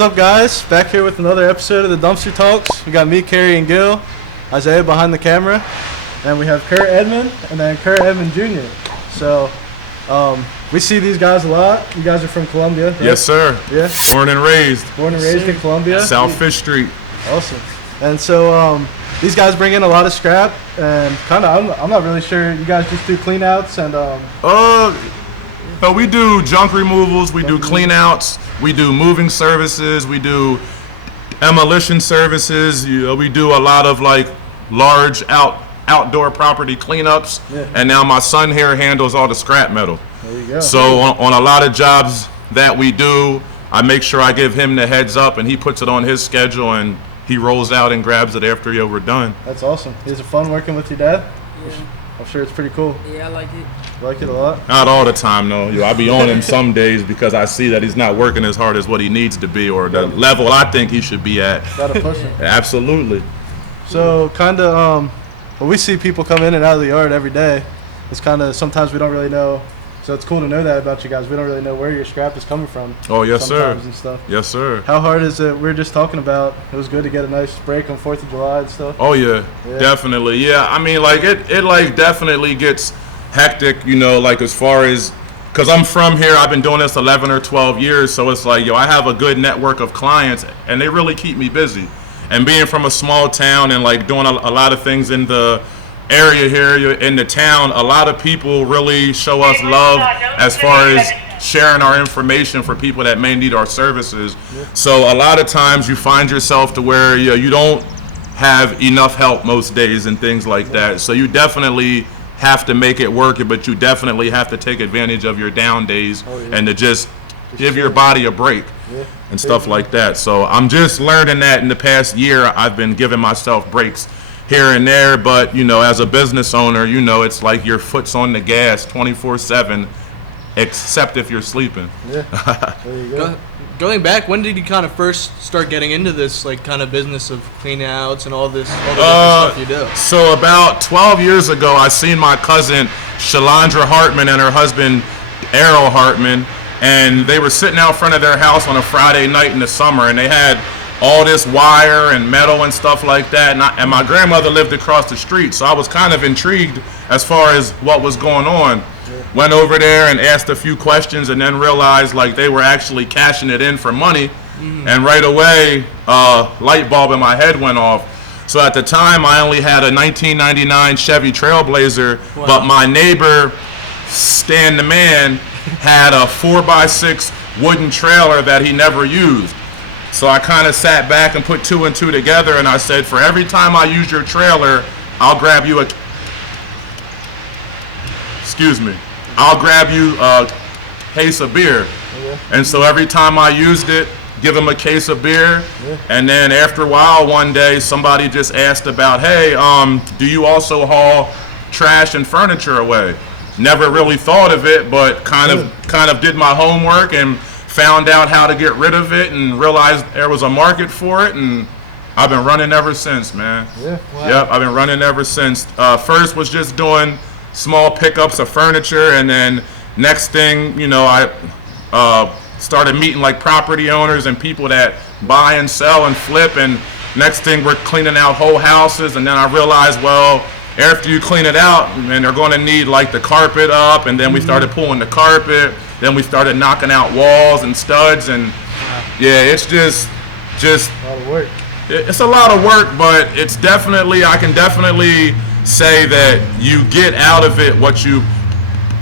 What's up, guys? Back here with another episode of the Dumpster Talks. We got me, Carrie, and Gil. Isaiah behind the camera. And we have Kurt Edmond and then Kurt Edmond Jr. So, we see these guys a lot. You guys are from Columbia, right? Yes, sir. Yeah. Born and raised. Born and raised in Columbia. South Fish Street. Awesome. And so, these guys bring in a lot of scrap, and kind of, I'm not really sure. You guys just do cleanouts and So we do junk removals, we do cleanouts, we do moving services, we do demolition services. We do a lot of like large outdoor property cleanups. Yeah. And now my son here handles all the scrap metal. There you go. So on a lot of jobs that we do, I make sure I give him the heads up, and he puts it on his schedule, and he rolls out and grabs it after we're done. That's awesome. Is it fun working with your dad? Yeah. I'm sure it's pretty cool. Yeah, I like it. You like it a lot? Not all the time, though. I be on him some days because I see that he's not working as hard as what he needs to be, or the level I think he should be at. Gotta push him. Absolutely. So kind of, when we see people come in and out of the yard every day, it's kind of, sometimes we don't really know. So it's cool to know that about you guys. We don't really know where your scrap is coming from. Oh, yes, sir. And stuff. Yes, sir. How hard is it? We were just talking about, it was good to get a nice break on 4th of July and stuff. Oh, yeah. Definitely. Yeah, I mean, like, it like, definitely gets hectic, like, as far as, because I'm from here. I've been doing this 11 or 12 years, so it's like, I have a good network of clients, and they really keep me busy. And being from a small town and, like, doing a lot of things in the area here in the town, a lot of people really show us love as far as sharing our information for people that may need our services. So a lot of times you find yourself to where you don't have enough help most days and things like that. So you definitely have to make it work, but you definitely have to take advantage of your down days and to just give your body a break and stuff like that. So I'm just learning that in the past year. I've been giving myself breaks here and there, but as a business owner, it's like your foot's on the gas 24/7, except if you're sleeping. Yeah. There you go. Going back, when did you kind of first start getting into this like kind of business of cleanouts and all the different stuff you do? So about 12 years ago, I seen my cousin Shalandra Hartman and her husband Errol Hartman, and they were sitting out front of their house on a Friday night in the summer, and they had all this wire and metal and stuff like that, and my grandmother lived across the street, so I was kind of intrigued as far as what was going on. Went over there and asked a few questions, and then realized like they were actually cashing it in for money. And right away, light bulb in my head went off. So at the time, I only had a 1999 Chevy Trailblazer, but my neighbor, Stan the Man, had a 4x6 wooden trailer that he never used. So I kind of sat back and put 2 and 2 together, and I said, for every time I use your trailer, I'll grab you a case of beer. And so every time I used it, give him a case of beer. And then after a while, one day, somebody just asked about, hey, do you also haul trash and furniture away? Never really thought of it, but kind of did my homework and found out how to get rid of it and realized there was a market for it, and I've been running ever since, man. Yeah. Wow. Yep, I've been running ever since. First was just doing small pickups of furniture, and then next thing, I started meeting like property owners and people that buy and sell and flip, and next thing we're cleaning out whole houses, and then I realized, well, after you clean it out, and they're going to need like the carpet up, and then we started pulling the carpet. Then we started knocking out walls and studs, and it's just A lot of work. It's a lot of work, but it's definitely, I can definitely say that you get out of it what you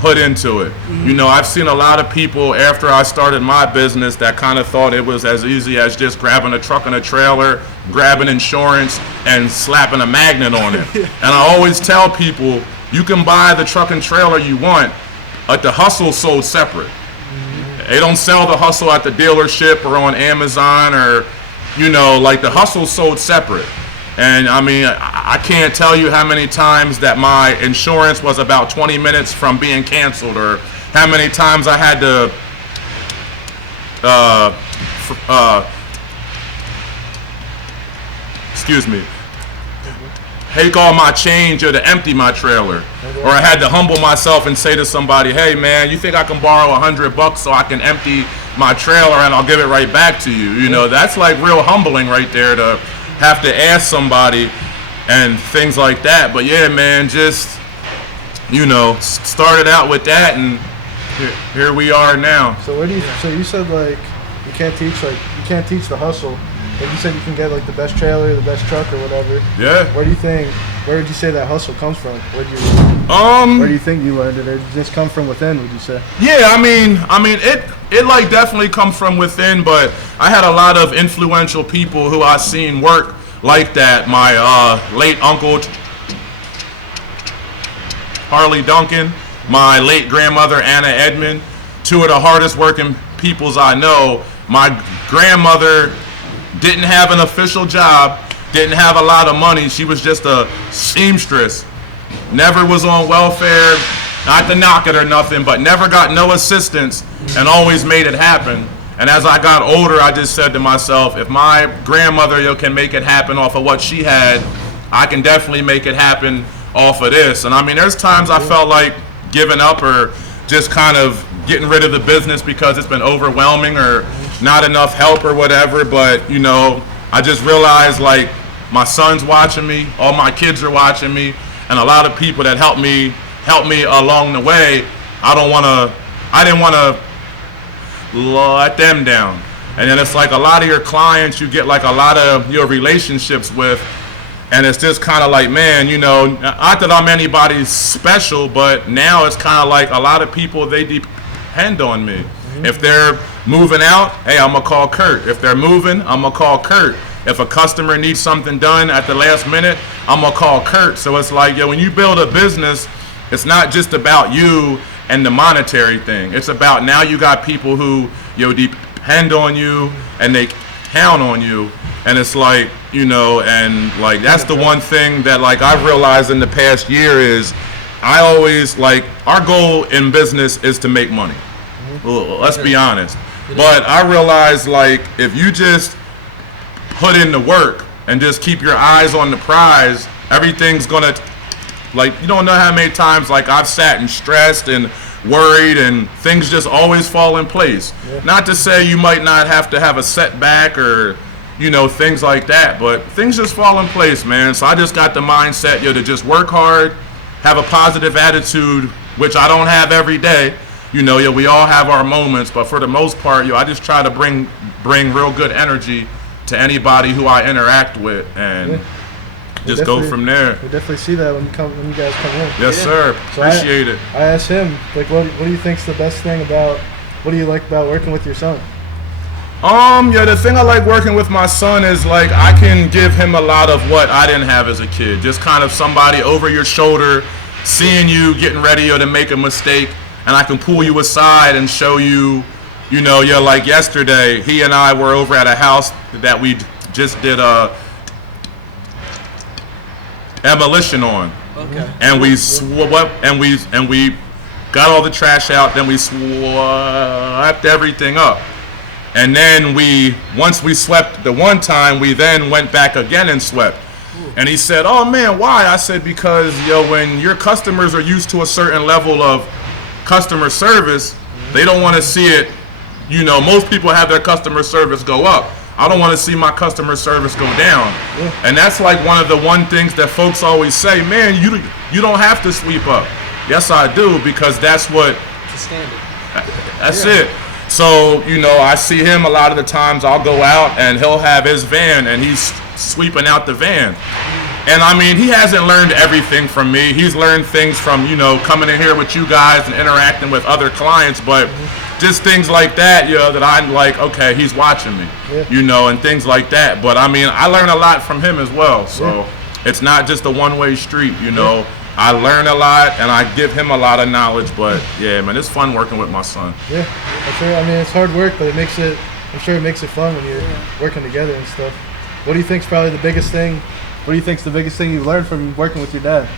put into it. I've seen a lot of people after I started my business that kind of thought it was as easy as just grabbing a truck and a trailer, grabbing insurance, and slapping a magnet on it. And I always tell people, you can buy the truck and trailer you want, but the hustle sold separate. They don't sell the hustle at the dealership or on Amazon or, like the hustle sold separate. And I mean, I can't tell you how many times that my insurance was about 20 minutes from being canceled, or how many times I had to take all my change or to empty my trailer. Or I had to humble myself and say to somebody, hey man, you think I can borrow $100 so I can empty my trailer and I'll give it right back to you. You know, that's like real humbling right there to have to ask somebody and things like that. But yeah, man, just, you know, started out with that, and here we are now. So so you said like you can't teach the hustle. Like you said, you can get like the best trailer, the best truck, or whatever. Yeah. Where would you say that hustle comes from? Where do you think you learned it, or did it just come from within? Would you say? Yeah, I mean, it like definitely comes from within, but I had a lot of influential people who I seen work like that. My late uncle Harley Duncan, my late grandmother Anna Edmonds, two of the hardest working peoples I know. My grandmother didn't have an official job, didn't have a lot of money. She was just a seamstress. Never was on welfare, not to knock it or nothing, but never got no assistance and always made it happen. And as I got older, I just said to myself, if my grandmother can make it happen off of what she had, I can definitely make it happen off of this. And I mean, there's times I felt like giving up or just kind of getting rid of the business because it's been overwhelming or not enough help or whatever. But, you know, I just realized like my son's watching me, all my kids are watching me, and a lot of people that helped me along the way, I didn't want to let them down. And then it's like a lot of your clients, you get like a lot of your relationships with, and it's just kind of like, man, you know, not that I'm anybody special, but now it's kind of like a lot of people, they depend on me. Mm-hmm. If they're moving out, hey, I'm going to call Kurt. If they're moving, I'm going to call Kurt. If a customer needs something done at the last minute, I'm going to call Kurt. So it's like, yo, when you build a business, it's not just about you and the monetary thing. It's about now you got people who, yo, depend on you and they count on you. And it's like, you know, and like that's the one thing that like I've realized in the past year is I always like our goal in business is to make money. Well, let's be honest. But I realize like if you just put in the work and just keep your eyes on the prize, everything's gonna, like, you don't know how many times like I've sat and stressed and worried and things just always fall in place. Yeah. Not to say you might not have to have a setback or, you know, things like that, but things just fall in place, man. So I just got the mindset, yo, to just work hard, have a positive attitude, which I don't have every day. You know, yo, we all have our moments, but for the most part, yo, I just try to bring real good energy to anybody who I interact with, and just go from there. We definitely see that when you guys come in. Yes, sir. So Appreciate it. I asked him, like, what do you think's the best thing about? What do you like about working with your son? Yeah, the thing I like working with my son is like I can give him a lot of what I didn't have as a kid. Just kind of somebody over your shoulder, seeing you getting ready to make a mistake, and I can pull you aside and show you, you know, you're like yesterday, he and I were over at a house that we just did a demolition on. Okay. And we and we got all the trash out, then we swept everything up. And then once we swept the one time, we then went back again and swept. And he said, "Oh man, why?" I said, "Because, yo, when your customers are used to a certain level of customer service, they don't want to see it. You know, most people have their customer service go up. I don't want to see my customer service go down." Yeah. And that's like one of the things that folks always say, "Man, you don't have to sweep up." Yes, I do, because that's what. It's a standard. That's it. So, you know, I see him a lot of the times. I'll go out and he'll have his van and he's sweeping out the van. And I mean, he hasn't learned everything from me. He's learned things from, you know, coming in here with you guys and interacting with other clients. But just things like that, you know, that I'm like, okay, he's watching me, you know, and things like that. But I mean, I learn a lot from him as well. So it's not just a one-way street, you know. I learn a lot and I give him a lot of knowledge. But yeah, man, it's fun working with my son. Yeah, I'm sure. I mean, it's hard work, but I'm sure it makes it fun when you're working together and stuff. What do you think's probably the biggest thing? What do you think's the biggest thing you've learned from working with your dad?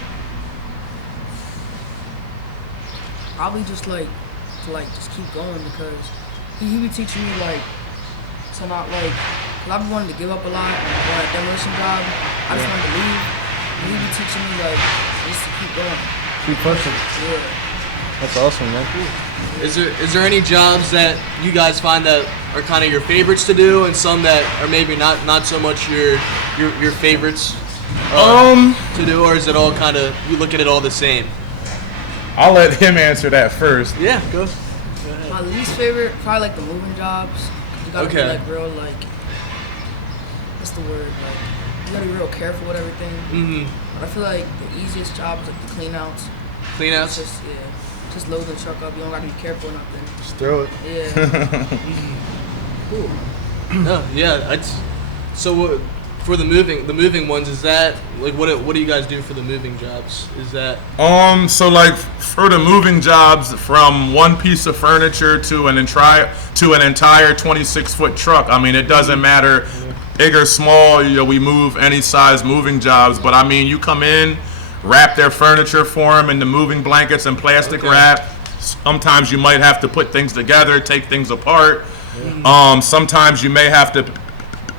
Probably just to just keep going, because he be teaching me like to not like, cause I've been wanting to give up a lot on a demolition job. I just wanted to leave. And he be teaching me like just to keep going. Keep pushing. Yeah. That's awesome, man. Is there any jobs that you guys find that are kind of your favorites to do, and some that are maybe not so much your favorites to do, or is it all kind of, you look at it all the same? I'll let him answer that first. Yeah, go. My least favorite, probably like the moving jobs. You gotta be like real, like, what's the word? Like, you gotta be real careful with everything. Mm-hmm. But I feel like the easiest job is like the cleanouts. Cleanouts? Just load the truck up. You don't gotta be careful or nothing. Just throw it. Yeah. Cool. No, yeah. So for the moving ones, is that like what do you guys do for the moving jobs? Is that so like for the moving jobs, from one piece of furniture to an entire 26-foot truck. I mean, it doesn't matter, big or small. We move any size moving jobs. But I mean, you come in, wrap their furniture for them in the moving blankets and plastic wrap. Sometimes you might have to put things together, take things apart. Sometimes you may have to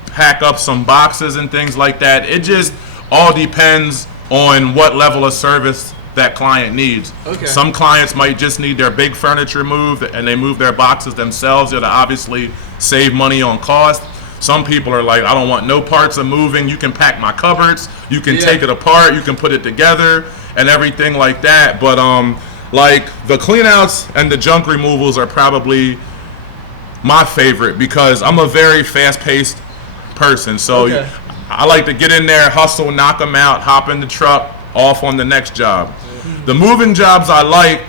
pack up some boxes and things like that. It just all depends on what level of service that client needs. Okay. Some clients might just need their big furniture moved and they move their boxes themselves. It'll obviously save money on cost. Some people are like, I don't want no parts of moving. You can pack my cupboards. You can take it apart. You can put it together and everything like that. But like the cleanouts and the junk removals are probably my favorite because I'm a very fast-paced person. So I like to get in there, hustle, knock them out, hop in the truck, off on the next job. The moving jobs I like,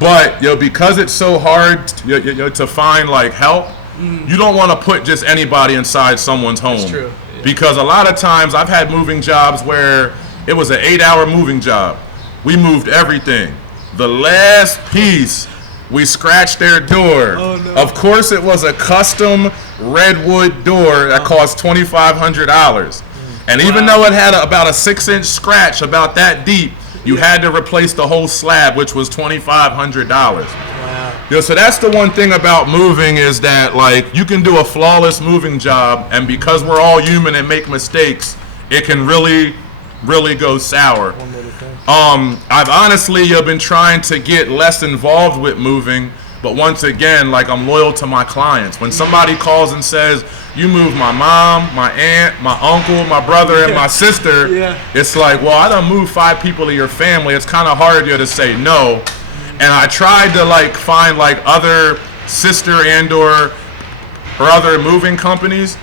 but because it's so hard to find like help, you don't want to put just anybody inside someone's home. That's true. Yeah. Because a lot of times I've had moving jobs where it was an 8-hour moving job. We moved everything. The last piece, we scratched their door. Oh, no. Of course, it was a custom redwood door that cost $2,500. And even though it had about a 6-inch scratch about that deep, you had to replace the whole slab, which was $2,500. Wow. So that's the one thing about moving is that like you can do a flawless moving job, and because we're all human and make mistakes, it can really go sour. I've honestly been trying to get less involved with moving, but once again, like I'm loyal to my clients. When somebody calls and says, you move my mom, my aunt, my uncle, my brother, and my sister, it's like, well, I done moved 5 people of your family. It's kind of hard to say no. And I tried to like find like other sister and or other moving companies.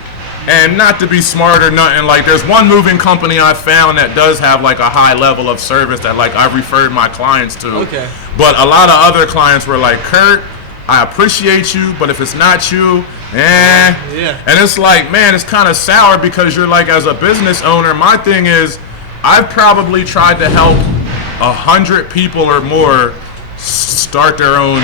And not to be smart or nothing, like there's one moving company I found that does have like a high level of service that like I've referred my clients to. Okay. But a lot of other clients were like, Kurt, I appreciate you, but if it's not you, And it's like, man, it's kind of sour because you're like, as a business owner, my thing is, I've probably tried to help 100 people or more start their own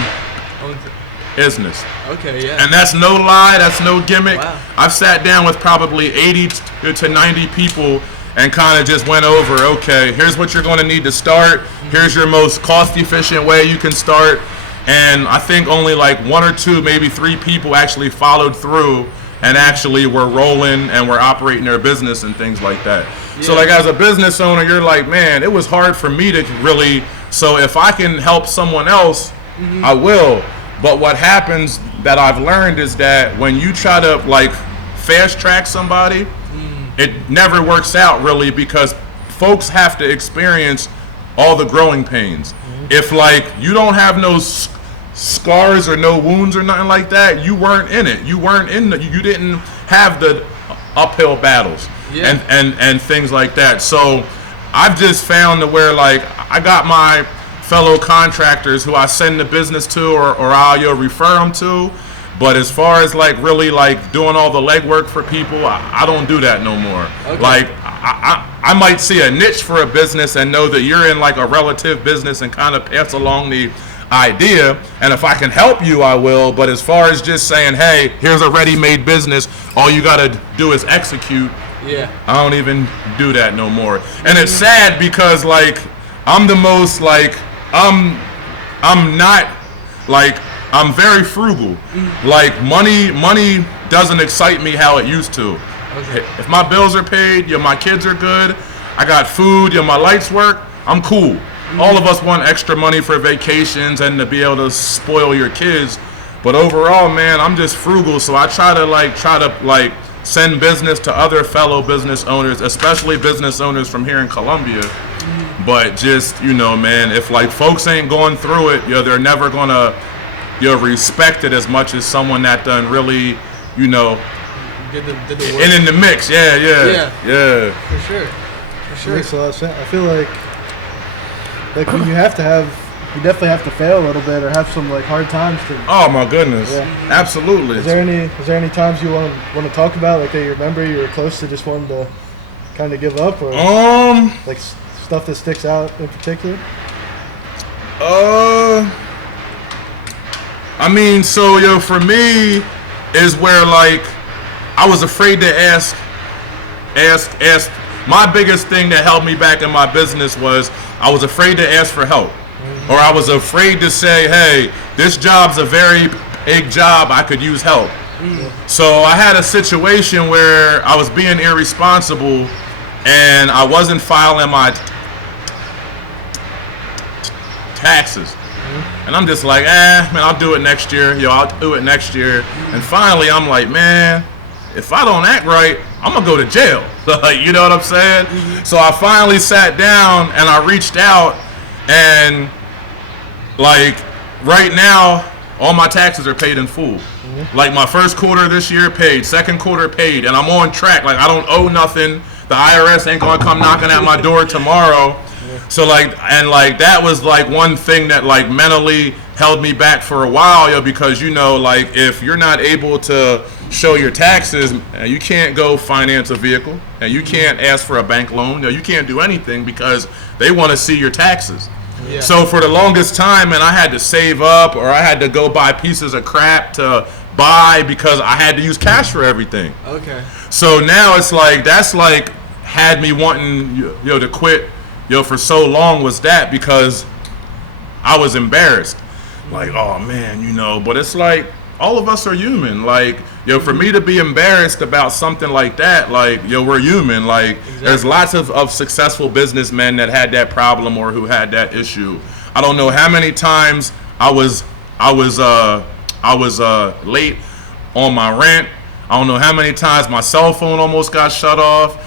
business. Okay, yeah. And that's no lie, that's no gimmick. Wow. I've sat down with probably 80 to 90 people and kind of just went over, okay, here's what you're going to need to start. Here's your most cost-efficient way you can start. And I think only like 1 or 2, maybe 3 people actually followed through and actually were rolling and were operating their business and things like that. Yeah. So like as a business owner, you're like, man, it was hard for me to really, so if I can help someone else, I will. But what happens that I've learned is that when you try to like fast track somebody, it never works out really because folks have to experience all the growing pains. If like you don't have no scars or no wounds or nothing like that, you weren't in it. You weren't in the, you didn't have the uphill battles and things like that. So I've just found to where like I got my fellow contractors who I send the business to or I'll refer them to. But as far as like really like doing all the legwork for people, I don't do that no more. Okay. Like I might see a niche for a business and know that you're in like a relative business and kind of pass along the idea. And if I can help you, I will. But as far as just saying, hey, here's a ready-made business, all you got to do is execute. Yeah. I don't even do that no more. And it's sad because like I'm the most like I'm not like I'm very frugal. Like money doesn't excite me how it used to. Okay. If my bills are paid, my kids are good, I got food, my lights work, I'm cool. All of us want extra money for vacations and to be able to spoil your kids. But overall, man, I'm just frugal, so I try to send business to other fellow business owners, especially business owners from here in Columbia. But just, man, if like folks ain't going through it, they're never gonna, respect it as much as someone that done really, Did the work. And in the mix, yeah. For sure. Makes a lot of sense. I feel like when you definitely have to fail a little bit or have some like hard times to. Oh my goodness, absolutely. Is there any times you want to talk about, like that you remember you were close to just wanting to kind of give up, or like stuff that sticks out in particular? I mean, so for me is where like I was afraid to ask. My biggest thing that held me back in my business was I was afraid to ask for help. Or I was afraid to say, hey, this job's a very big job, I could use help. So I had a situation where I was being irresponsible and I wasn't filing my taxes. And I'm just like, man, I'll do it next year. I'll do it next year. And finally, I'm like, man, if I don't act right, I'm going to go to jail. You know what I'm saying? So I finally sat down and I reached out, and like right now, all my taxes are paid in full. Like my first quarter this year paid, second quarter paid, and I'm on track. Like I don't owe nothing. The IRS ain't going to come knocking at my door tomorrow. So that was like one thing that like mentally held me back for a while, because like if you're not able to show your taxes, you can't go finance a vehicle, and you can't ask for a bank loan. You can't do anything because they want to see your taxes. Yeah. So for the longest time, and I had to save up, or I had to go buy pieces of crap to buy because I had to use cash for everything. Okay. So now it's like that's like had me wanting to quit for so long, was that because I was embarrassed. Like, oh man, but it's like all of us are human. Like, for me to be embarrassed about something like that, like, we're human. Like, exactly. There's lots of successful businessmen that had that problem or who had that issue. I don't know how many times I was late on my rent. I don't know how many times my cell phone almost got shut off.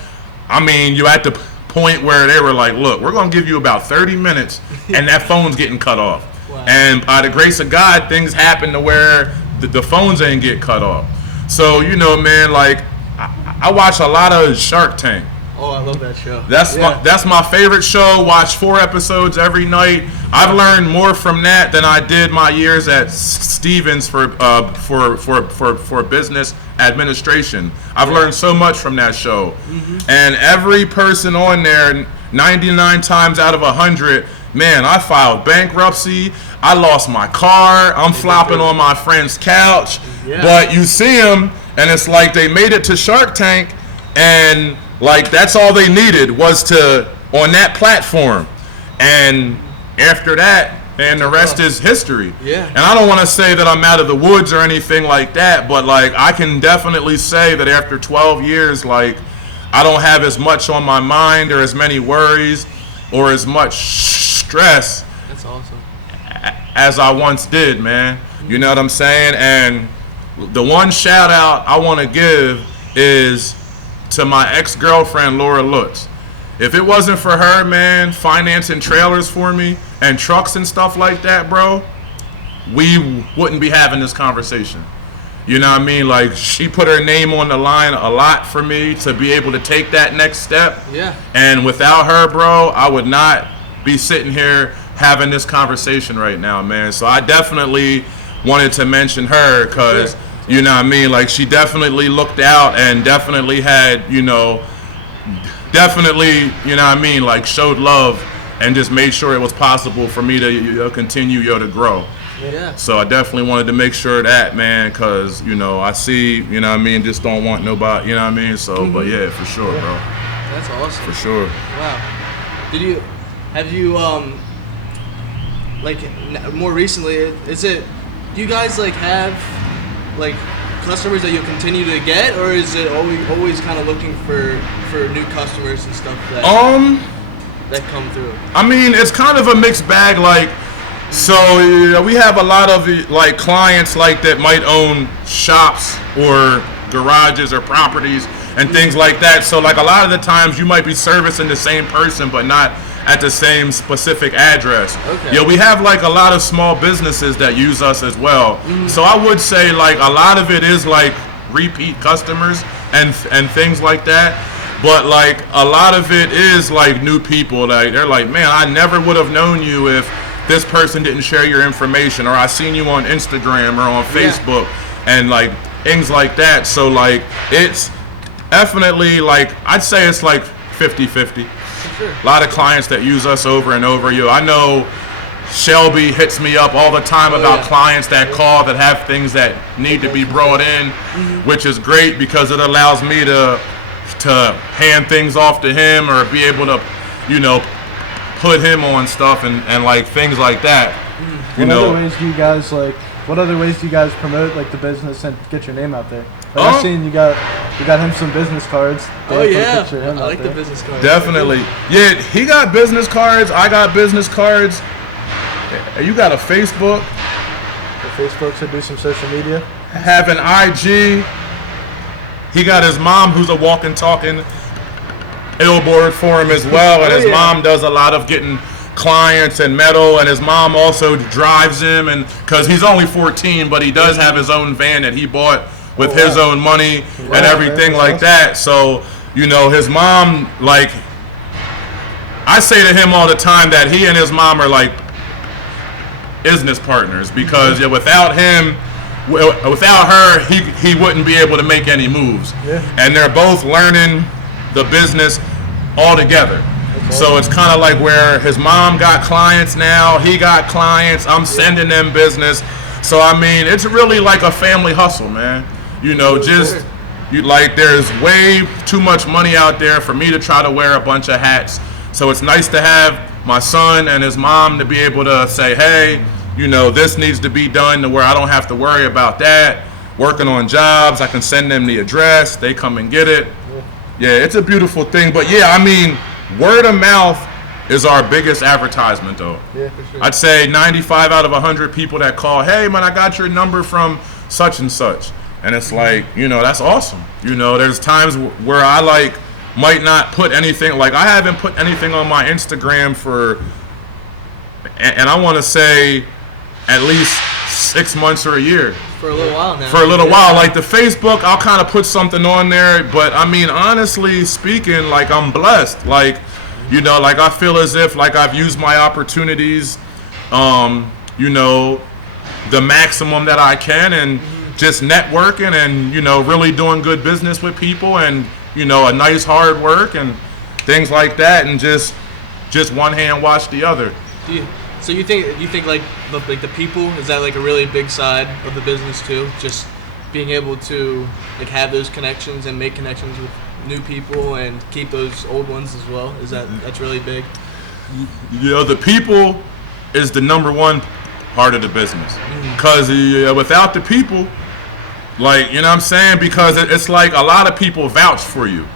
I mean, you at the point where they were like, look, we're going to give you about 30 minutes and that phone's getting cut off. Wow. And by the grace of God, things happen to where the phones ain't get cut off. So, man, like I watch a lot of Shark Tank. Oh, I love that show. That's my favorite show. Watch 4 episodes every night. I've learned more from that than I did my years at Stevens for business administration. I've learned so much from that show. And every person on there, 99 times out of 100, man, I filed bankruptcy. I lost my car. I'm flopping on my friend's couch. Yeah. But you see them, and it's like they made it to Shark Tank, and like that's all they needed was to on that platform. And after that, man, the rest is history. Yeah. And I don't want to say that I'm out of the woods or anything like that, but like I can definitely say that after 12 years, like I don't have as much on my mind or as many worries or as much stress. That's awesome. As I once did, man. You know what I'm saying? And the one shout out I want to give is to my ex-girlfriend, Laura Lutz. If it wasn't for her, man, financing trailers for me and trucks and stuff like that, bro, we wouldn't be having this conversation. You know what I mean? Like, she put her name on the line a lot for me to be able to take that next step. Yeah. And without her, bro, I would not be sitting here having this conversation right now, man. So I definitely wanted to mention her because, you know what I mean? Like, she definitely looked out and definitely had, definitely, you know what I mean? Like, showed love and just made sure it was possible for me to continue, to grow. Yeah. So I definitely wanted to make sure of that, man, because, I see, you know what I mean, just don't want nobody, you know what I mean? So, but yeah, for sure, bro. That's awesome. For sure. Wow. Have you, like, more recently, do you guys, like, have, like, customers that you'll continue to get, or is it always kind of looking for new customers and stuff that? that come through? I mean, it's kind of a mixed bag. Like, so we have a lot of like clients like that might own shops or garages or properties and things like that. So like a lot of the times you might be servicing the same person but not at the same specific address. Okay. Yeah, we have like a lot of small businesses that use us as well. So I would say like a lot of it is like repeat customers and things like that. But like a lot of it is like new people. Like they're like, man, I never would have known you if this person didn't share your information, or I seen you on Instagram or on Facebook, and like things like that. So like it's definitely like I'd say it's like 50-50. Sure. A lot of clients that use us over and over. I know Shelby hits me up all the time about clients that call that have things that need to be brought in, which is great because it allows me to hand things off to him or be able to, put him on stuff and like things like that. What other ways do you guys promote like the business and get your name out there? Like, I've seen you got him some business cards. Oh yeah, I like the business cards. Definitely. Yeah, he got business cards. I got business cards. You got a Facebook. The Facebook should do some social media. Have an IG. He got his mom, who's a walking, talking billboard for him as well, and his mom does a lot of getting clients and metal, and his mom also drives him, and because he's only 14, but he does have his own van that he bought with his own money and everything like that. So his mom, like, I say to him all the time that he and his mom are like business partners, because without her, he wouldn't be able to make any moves. And they're both learning the business all together. So it's kind of like where his mom got clients now, he got clients, I'm sending them business. So I mean, it's really like a family hustle, man. There's way too much money out there for me to try to wear a bunch of hats. So it's nice to have my son and his mom to be able to say, hey, this needs to be done, to where I don't have to worry about that. Working on jobs, I can send them the address, they come and get it. Yeah, it's a beautiful thing. But yeah, I mean, word of mouth is our biggest advertisement, though. Yeah, for sure. I'd say 95 out of 100 people that call, hey man, I got your number from such and such. And it's like, that's awesome. There's times where I like might not put anything, like I haven't put anything on my Instagram and I want to say at least 6 months or a year. For a little while now. For a little while. Like the Facebook, I'll kind of put something on there. But I mean, honestly speaking, like I'm blessed. Like, like I feel as if like I've used my opportunities, the maximum that I can, and just networking and, really doing good business with people, and, a nice hard work and things like that, and just one hand wash the other. So you think like the people, is that like a really big side of the business too? Just being able to like have those connections and make connections with new people and keep those old ones as well. That's really big? Yeah, the people is the number one part of the business. Because without the people, like, what I'm saying? Because it's like a lot of people vouch for you.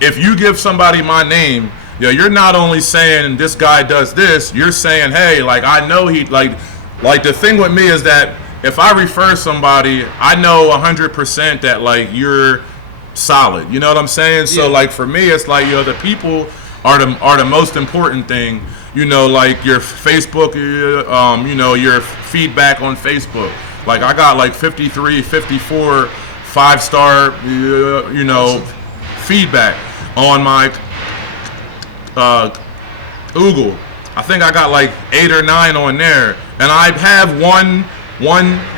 If you give somebody my name, you're not only saying this guy does this, you're saying, hey, like I know he like the thing with me is that if I refer somebody, I know 100% that like you're solid. You know what I'm saying? Yeah. So like for me, it's like the people are the most important thing. Like your Facebook, your feedback on Facebook. Like I got like 53, 54 5-star, feedback on my Google. I think I got like 8 or 9 on there, and I have one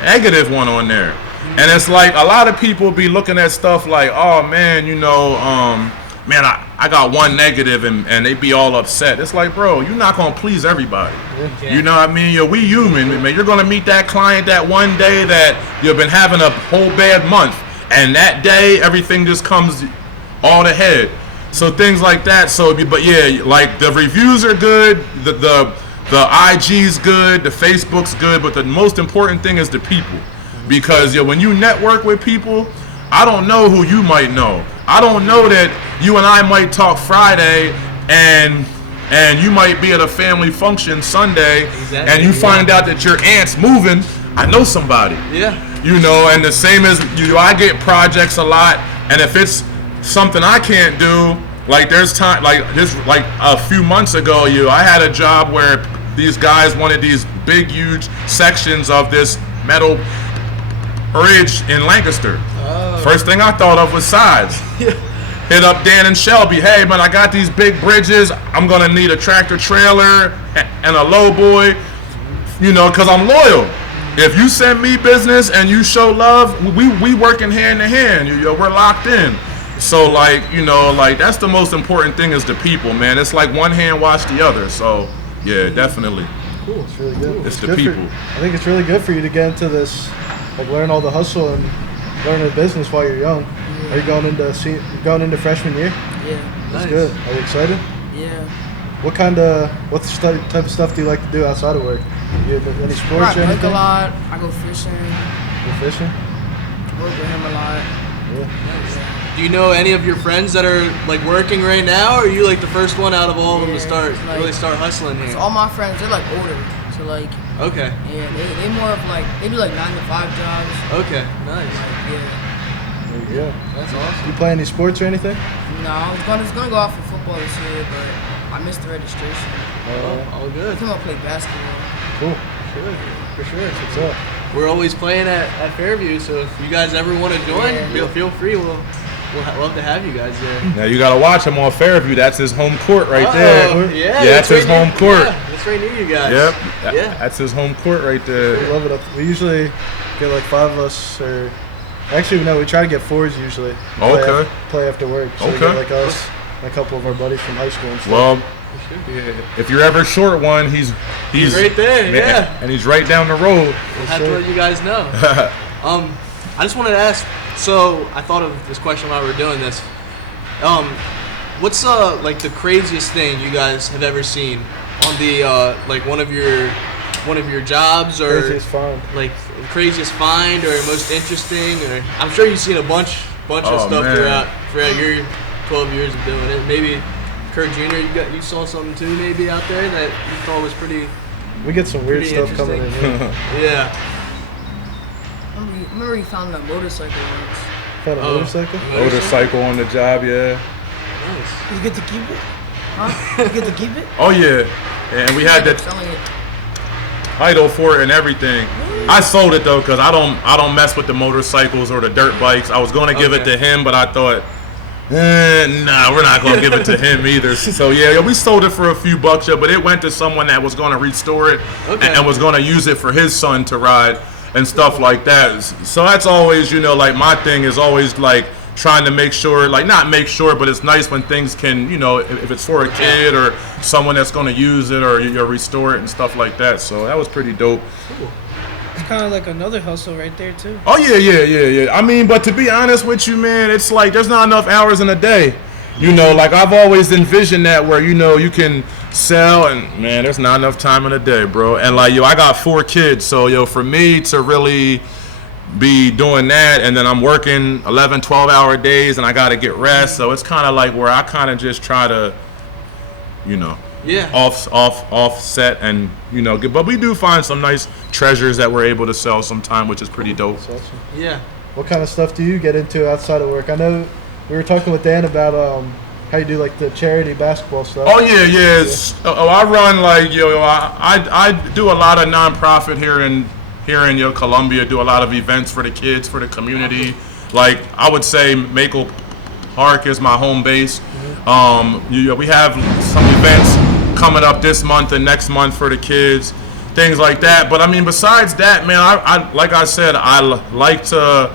negative one on there. And it's like a lot of people be looking at stuff like, oh man, I got one negative, and they be all upset. It's like, bro, you're not gonna please everybody. Yeah. You know what I mean? We human, man. You're gonna meet that client that one day that you've been having a whole bad month, and that day everything just comes all to head. So things like that. So, but yeah, like the reviews are good, the IG's good, the Facebook's good, but the most important thing is the people. Because when you network with people, I don't know who you might know. I don't know that you and I might talk Friday, and and you might be at a family function Sunday, Exactly, and you find out that your aunt's moving. I know somebody. Yeah. You know, and the same as you, I get projects a lot, and if it's something I can't do, like there's time, like this, like a few months ago, I had a job where these guys wanted these big, huge sections of this metal bridge in Lancaster. First thing I thought of was size. Hit up Dan and Shelby. Hey man, I got these big bridges. I'm gonna need a tractor trailer and a low boy, you know, cause I'm loyal. If you send me business and you show love, we working hand in hand. We're locked in. So like, you know, like that's the most important thing is the people, man. It's like one hand wash the other. So yeah, definitely. Cool. It's really good. It's the good people. I think it's really good for you to get into this, like learn all the hustle and learn the business while you're young. Are you going into freshman year? Yeah. That's Nice. good. Are you excited? Yeah. What type of stuff do you like to do outside of work? You have any I sports or bike a anything? lot. I go fishing. You fishing? Work with him a lot. Yeah. Do you know any of your friends that are like working right now, or are you like the first one out of all of them to Yeah, start it's like- really start hustling So here? all my friends, they're like older. So like, Okay. yeah, they more of like, they do like 9 to 5 jobs. Okay. Nice. Like, yeah. There you go. That's awesome. You play any sports or anything? No, I was gonna go out for football this year, but I missed the registration. All I good. think I'll play basketball. Cool. Sure. For sure. What's up? We're always playing at Fairview, so if you guys ever want to join, Yeah. feel free. We'll love to have you guys there. Now you gotta watch him on Fairview. That's his home court right Uh-oh. there. Yeah, that's his right home near- court. Yeah, that's right near you guys. Yep. Yeah. That's his home court right We there. love it. We usually get like 5 of us, or actually no, we try to get 4s usually. Okay. Play after work. So we Okay. get like us and a couple of our buddies from high school and stuff. Well, if you're ever short one, he's right there, yeah. and he's right down the road. We'll have to let you guys know. I just wanted to ask. So I thought of this question while we were doing this. What's like the craziest thing you guys have ever seen on the like one of your jobs, or Craziest find. like the craziest find or most interesting? Or I'm sure you've seen a bunch of Oh, stuff man. throughout your 12 years of doing it. Maybe Kurt Jr. You saw something too maybe out there that you thought was pretty. We get some weird Pretty stuff coming in interesting. here. Yeah. I remember he found a motorcycle once. Found a Oh. motorcycle? Motorcycle on the job, yeah. Nice. You get to keep it? Huh? You get to keep it? Oh yeah, and we had that Selling it. title for it and everything. I sold it though, cause I don't mess with the motorcycles or the dirt bikes. I was gonna give it Okay. to him, but I thought, nah, we're not gonna give it to him either. So yeah, we sold it for a few bucks, yeah, but it went to someone that was gonna restore it Okay. and was gonna use it for his son to ride and stuff like that. So that's always, like my thing is always like trying to make sure, like not make sure, but it's nice when things can, if it's for a kid or someone that's gonna use it or you restore it and stuff like that. So that was pretty dope. It's kind of like another hustle right there too. Oh yeah. I mean, but to be honest with you, man, it's like there's not enough hours in a day. Like I've always envisioned that where you can sell and man, there's not enough time in a day, bro. And like I got 4 kids, so for me to really be doing that, and then I'm working 11, 12-hour days, and I got to get rest. So it's kind of like where I kind of just try to, Yeah. offset and but we do find some nice treasures that we're able to sell sometime, which is pretty dope. That's awesome. Yeah. What kind of stuff do you get into outside of work? I know we were talking with Dan about how you do like the charity basketball stuff. Oh yeah. I run like I do a lot of nonprofit here in Columbia. Do a lot of events for the kids, for the community. Like I would say Maple Park is my home base. We have some events coming up this month and next month for the kids, things like that. But I mean, besides that, man, I like I said, I like to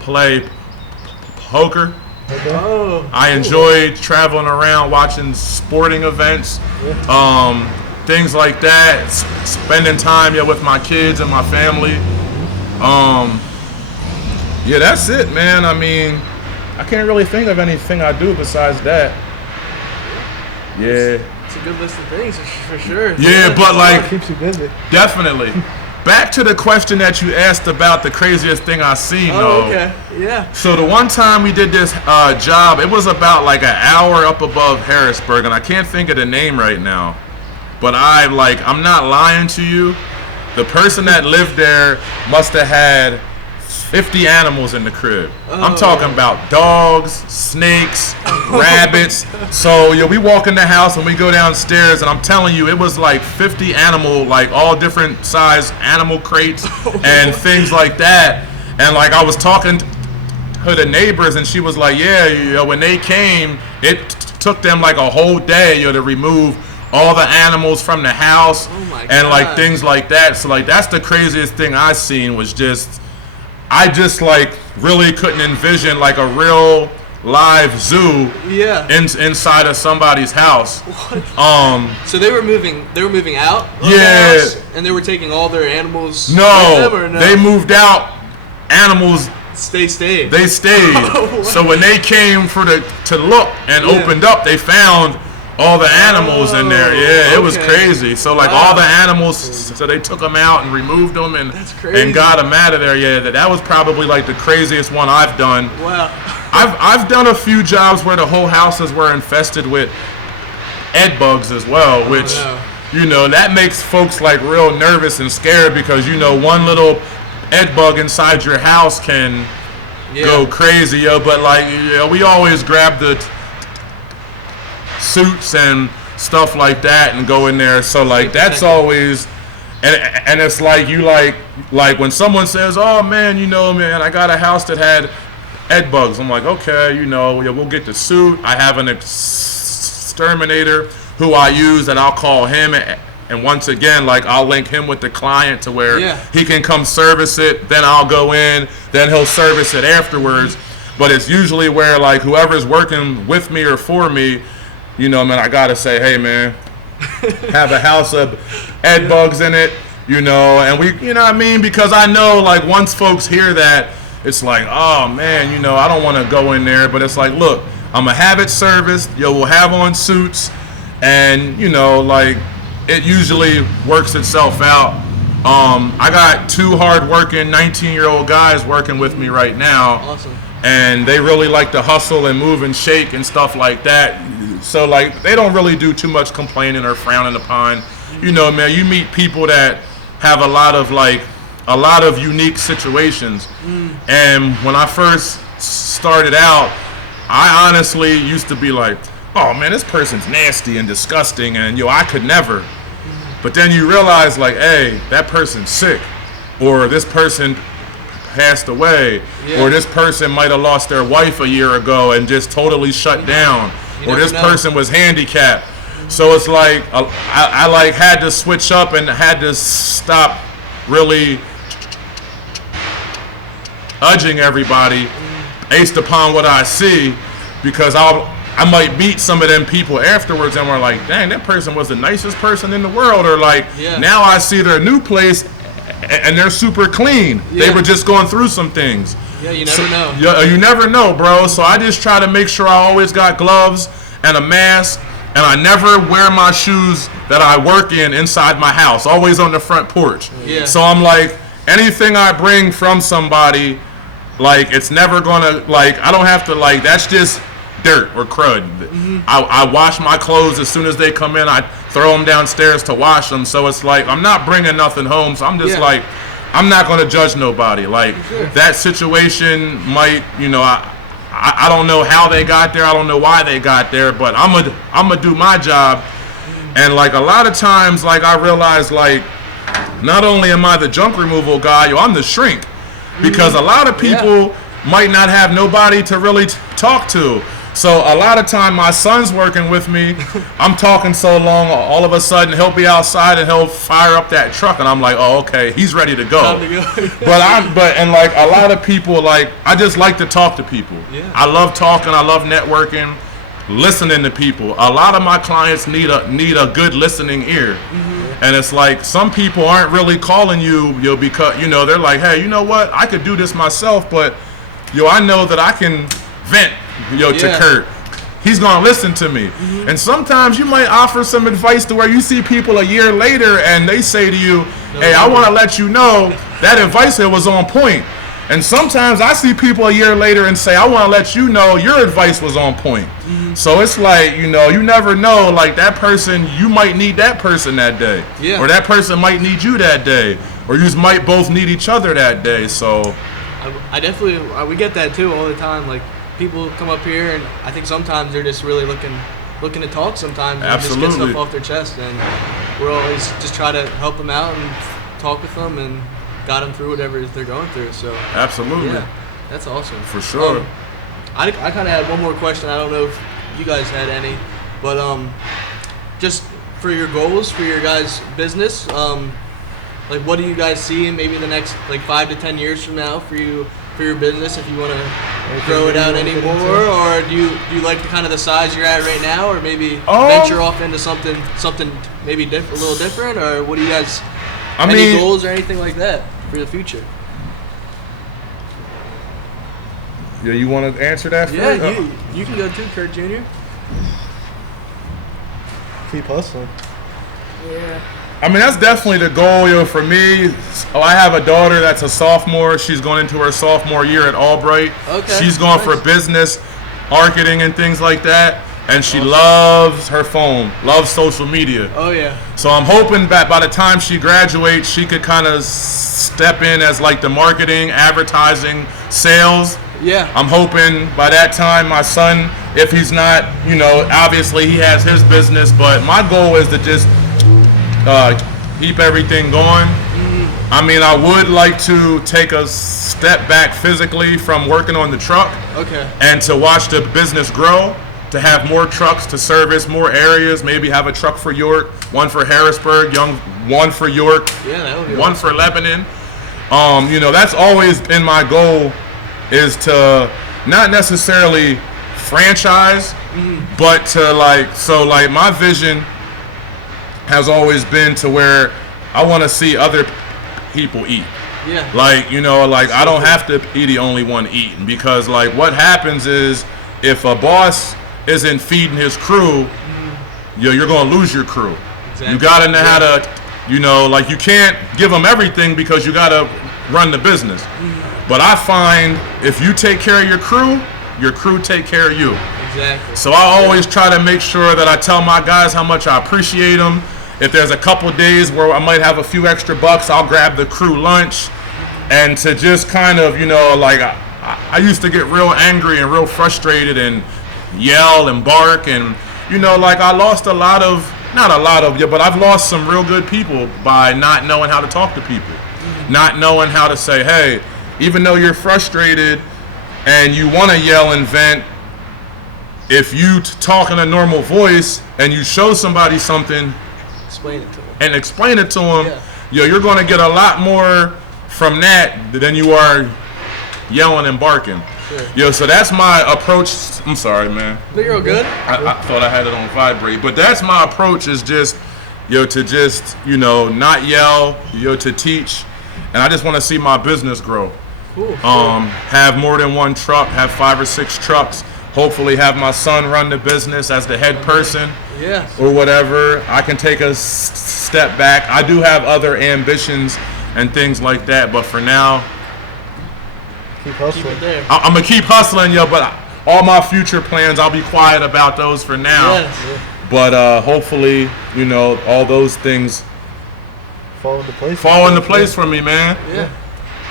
play poker. Okay. Oh. I enjoy traveling around, watching sporting events, things like that. Spending time with my kids and my family. Yeah, that's it, man. I mean, I can't really think of anything I do besides that. Yeah. It's a good list of things for sure. Yeah, but like Keeps you busy. definitely. back to the question that you asked about the craziest thing I seen. Oh, though. okay. Yeah. So the one time we did this job, it was about like an hour up above Harrisburg, and I can't think of the name right now. But I'm not lying to you. The person that lived there must have had 50 animals in the crib. I'm talking about dogs, snakes, rabbits. So we walk in the house and we go downstairs, and I'm telling you, it was like 50 animal, like all different size animal crates and things like that. And like I was talking to the neighbors, and she was like, yeah, when they came, it took them like a whole day, to remove all the animals from the house and like things like that. So like that's the craziest thing I seen was just. I just like really couldn't envision like a real live zoo inside of somebody's house. So they were moving out of the house, and they were taking all their animals with them, or no? They moved out. Animals stayed. They stayed. So when they came to look and opened up, they found all the animals in there. Yeah, it was crazy. So like all the animals, so they took them out and removed them and got them out of there. Yeah, that was probably like the craziest one I've done. Wow. I've done a few jobs where the whole houses were infested with ed bugs as well, which that makes folks like real nervous and scared because one little ed bug inside your house can go crazy. But like we always grab the suits and stuff like that and go in there. So like that's always, and it's like you like when someone says, oh man, I got a house that had ed bugs. I'm like, okay, we'll get the suit. I have an exterminator who I use, and I'll call him, and once again, like I'll link him with the client to where he can come service it. Then I'll go in, then he'll service it afterwards. But it's usually where like whoever's working with me or for me, I gotta say, hey man, have a house of ed bugs in it, and we, what I mean? Because I know like once folks hear that, it's like, oh man, I don't want to go in there, but it's like, look, I'm gonna have it serviced, we'll have on suits, and like it usually works itself out. I got 2 hard-working 19-year-old guys working with me right now. Awesome. And they really like to hustle and move and shake and stuff like that. So like they don't really do too much complaining or frowning upon. Man, you meet people that have a lot of unique situations. And when I first started out, I honestly used to be like, oh man, this person's nasty and disgusting, and I could never. But then you realize like, hey, that person's sick, or this person passed away, or this person might have lost their wife a year ago and just totally shut down, or this person was handicapped. So it's like I like had to switch up and had to stop really judging everybody based upon what I see, because I might meet some of them people afterwards and we're like, dang, that person was the nicest person in the world, or like now I see their new place and they're super clean. They were just going through some things. Yeah, you never know. You never know, bro. So I just try to make sure I always got gloves and a mask, and I never wear my shoes that I work in inside my house, always on the front porch. Yeah. So I'm like, anything I bring from somebody, like it's never gonna, like I don't have to, like that's just dirt or crud. I wash my clothes as soon as they come in. I throw them downstairs to wash them. So it's like I'm not bringing nothing home. So I'm just like, I'm not going to judge nobody. Like that situation might, I don't know how they got there. I don't know why they got there, but I'm gonna do my job. And like a lot of times, like I realize, like not only am I the junk removal guy, I'm the shrink, because a lot of people might not have nobody to really talk to. So a lot of time my son's working with me, I'm talking so long, all of a sudden he'll be outside and he'll fire up that truck and I'm like, oh, okay, he's ready to go. And like a lot of people, like I just like to talk to people. I love talking, I love networking, listening to people. A lot of my clients need a good listening ear. And it's like some people aren't really calling you, because they're like, hey, you know what, I could do this myself, but I know that I can vent to Kurt. he's gonna listen to me. And sometimes you might offer some advice to where you see people a year later and they say to you, hey, I want to let you know that advice here was on point. And sometimes I see people a year later and say, I want to let you know your advice was on point. So it's like, you know, you never know, like that person, you might need that person that day. Yeah. Or that person might need you that day. Or you might both need each other that day. So I definitely, we get that too all the time. Like people come up here and I think sometimes they're just really looking to talk sometimes. And just get stuff off their chest. And we're always just try to help them out and talk with them and got them through whatever they're going through. So absolutely. Yeah, that's awesome. For sure. I kind of had one more question. I don't know if you guys had any, but just for your goals for your guys' business, like what do you guys see in maybe the next like 5 to 10 years from now for your business, if you want to grow it out anymore, or do you like the kind of the size you're at right now, or maybe venture off into something maybe a little different, or what do you guys any goals or anything like that for the future? Yeah, you want to answer that? Yeah, you can go too, Kurt Jr. Keep hustling. Yeah. I mean, that's definitely the goal, yo, for me. I have a daughter that's a sophomore. She's going into her sophomore year at Albright. Okay. She's going for business, marketing, and things like that. And she loves her phone, loves social media. Oh, yeah. So I'm hoping that by the time she graduates, she could kind of step in as like the marketing, advertising, sales. Yeah. I'm hoping by that time my son, if he's not, you know, obviously he has his business, but my goal is to just keep everything going. I mean, I would like to take a step back physically from working on the truck. Okay. And to watch the business grow, to have more trucks to service more areas, maybe have a truck for York, one for Harrisburg, one for York, that would be one for Lebanon. You know, that's always been my goal, is to not necessarily franchise, but to like my vision has always been to where I want to see other people eat. Yeah. Like, you know, like I don't have to be the only one eating, because like what happens is if a boss isn't feeding his crew, you're going to lose your crew. Exactly. You got to know how to, you know, like you can't give them everything because you got to run the business. But I find if you take care of your crew take care of you. Exactly. So I always try to make sure that I tell my guys how much I appreciate them. If there's a couple days where I might have a few extra bucks, I'll grab the crew lunch. And to just kind of, you know, like I used to get real angry and real frustrated and yell and bark, and, you know, like I lost not a lot of, but I've lost some real good people by not knowing how to talk to people. Not knowing how to say, hey, even though you're frustrated and you want to yell and vent, if you talk in a normal voice and you show somebody something, explain it to them, you're going to get a lot more from that than you are yelling and barking. Sure. So that's my approach. I'm sorry, man. But you're all good. I thought I had it on vibrate, but that's my approach, is just, to just, not yell, to teach, and I just want to see my business grow. Cool. Have more than one truck, have 5 or 6 trucks. Hopefully have my son run the business as the head person, or whatever. I can take a step back. I do have other ambitions and things like that, but for now, keep hustling. I'm gonna keep hustling, but all my future plans, I'll be quiet about those for now. Yes. But hopefully, all those things fall into place. For me, man. Yeah.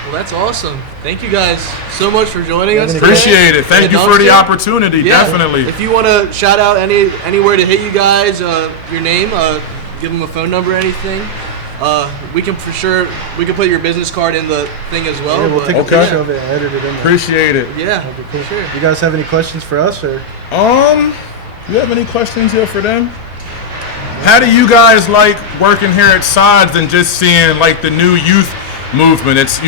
Well, that's awesome. Thank you guys so much for joining us. Appreciate it. Thank you for the opportunity. Yeah. Definitely. If you want to shout out anywhere to hit you guys, your name, give them a phone number or anything. We can put your business card in the thing as well. Yeah, we'll take a picture of it and edit it in there. Appreciate it. Yeah, that'd be cool. Sure. You guys have any questions for us, or? You have any questions here for them? How do you guys like working here at Sods and just seeing like the new youth movement? It's,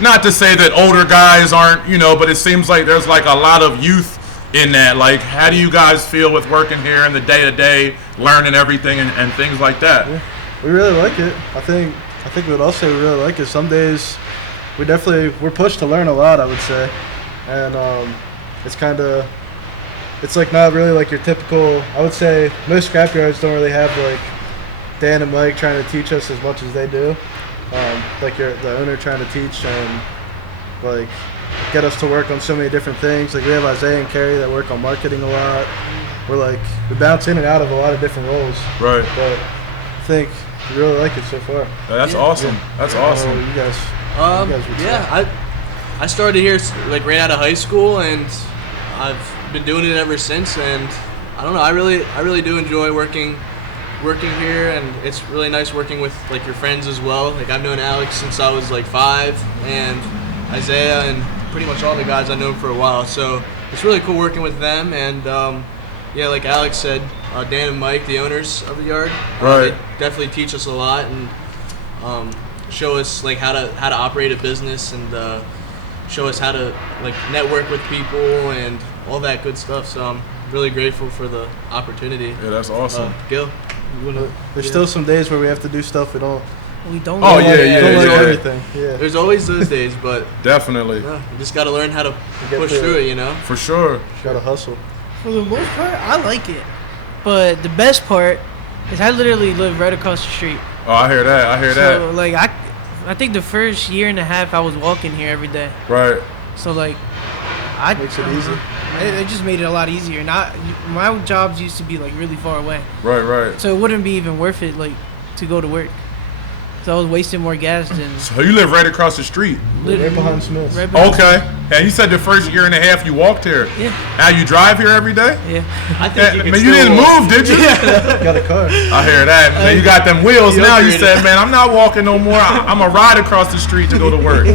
not to say that older guys aren't, but it seems like there's like a lot of youth in that. Like, how do you guys feel with working here in the day-to-day, learning everything and things like that? Yeah. We really like it. I think what I'll say we really like is some days we're pushed to learn a lot, I would say. And it's kind of it's like not really like your typical. I would say most scrapyards don't really have like Dan and Mike trying to teach us as much as they do. Like the owner trying to teach and like get us to work on so many different things. Like we have Isaiah and Carrie that work on marketing a lot. We bounce in and out of a lot of different roles. Right. But I think we really like it so far. That's awesome. That's awesome. You guys would say. Yeah, I started here like right out of high school, and I've been doing it ever since. And I don't know, I really do enjoy working here, and it's really nice working with like your friends as well. Like I've known Alex since I was like 5, and Isaiah, and pretty much all the guys I've known for a while. So it's really cool working with them. And yeah, like Alex said, Dan and Mike, the owners of the yard, Right. they definitely teach us a lot and show us like how to operate a business, and show us how to like network with people and all that good stuff. So I'm really grateful for the opportunity. Yeah, that's awesome. Gil, There's still some days where we have to do stuff we don't. We don't. Oh, like- yeah. Don't like everything. Yeah. there's always those days, but Definitely. you just got to learn how to Get push through through it. it, you know? For sure. Gotta hustle. For the most part, I like it. But the best part is I literally live right across the street. Oh, I hear that. So like I think the first year and a half I was walking here every day. Right. So like Makes it easy. It just made it a lot easier. Not my jobs used to be like really far away, Right. so it wouldn't be even worth it like to go to work. So I was wasting more gas than So you live right across the street. Right behind Smith's. right behind- Okay. And you said the first year and a half you walked here. Yeah. Now you drive here every day? Yeah. I think Yeah, can man, you still didn't walk. move, did you? Got a car. I hear that. Man, you got them wheels You now. You upgraded. said, man, I'm not walking no more. I'm going to ride across the street to go to work.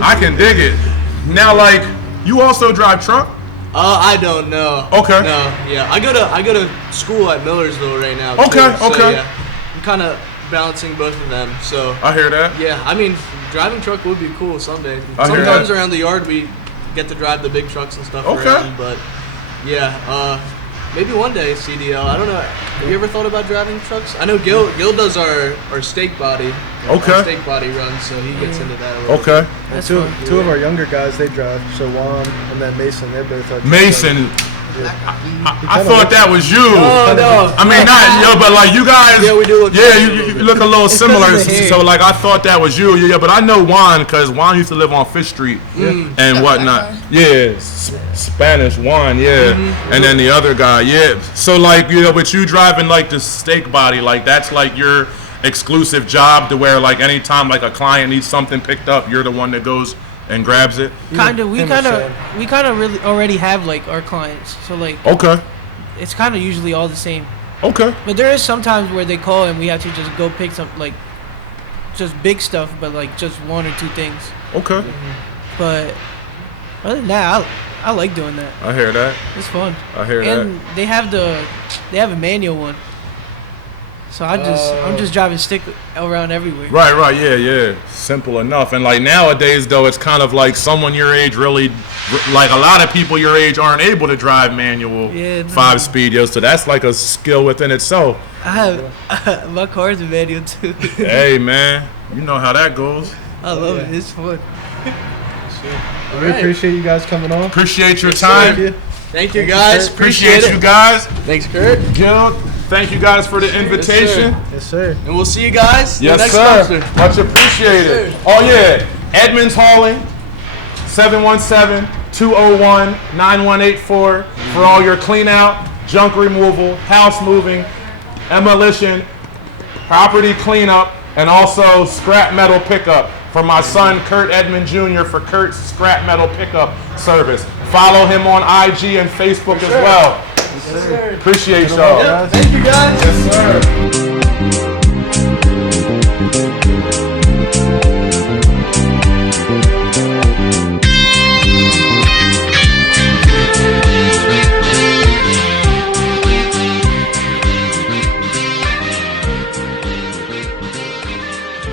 I can dig it. Now, like, you also drive truck? I don't know. Okay. No, yeah. I go to school at Millersville right now. Okay, too, so, okay. Yeah, I'm kind of balancing both of them. So I hear that. yeah, I mean, driving truck would be cool someday. I hear Sometimes that. around the yard we get to drive the big trucks and stuff Okay. around. But yeah, maybe one day CDL. I don't know. Have you ever thought about driving trucks? I know Gil does our steak body. Okay. Our steak body run, so he gets into that. A little bit. Okay. That's Two fun. of our younger guys, they drive. So Juan and then Mason, they're both like Mason, I thought that was you. Oh no. I mean, not but like you guys. Yeah, we do look Yeah, similar. you look a little similar. the hair. So like I thought that was you. Yeah, but I know Juan because Juan used to live on Fifth Street and whatnot. Yeah, Spanish Juan. Yeah, and then the other guy. Yeah. So like but you driving like the steak body, like that's like your exclusive job to where like anytime like a client needs something picked up, you're the one that goes and grabs it. We him kind or of really already have like our clients. So like Okay. it's kind of usually all the same. Okay. But there is sometimes where they call and we have to just go pick some like just big stuff, but like just one or two things. Okay. But other than that, I like doing that. I hear that. It's fun. I hear And they have a manual one. So I'm just driving stick around everywhere. Right, yeah. Simple enough. And like nowadays, though, it's kind of like someone your age really, like a lot of people your age aren't able to drive manual Yeah, no. 5-speed, yo. So that's like a skill within itself. I have my car's a manual too. Hey, man, you know how that goes. I love it. It's fun. We appreciate you guys coming on. Appreciate your Thank time. you. Thank you guys. Appreciate you guys. Thanks, Kurt. Gil, thank you guys for the invitation. Yes, sir. And we'll see you guys in the Yes, next sir. sponsor. Much appreciated. Yes, sir. Oh, yeah. Edmonds Hauling, 717-201-9184 for all your clean out, junk removal, house moving, demolition, property cleanup, and also scrap metal pickup for my son, Kurt Edmond Jr. for Kurt's scrap metal pickup service. Follow him on IG and Facebook as well. Appreciate y'all. Thank you guys. Yes, sir.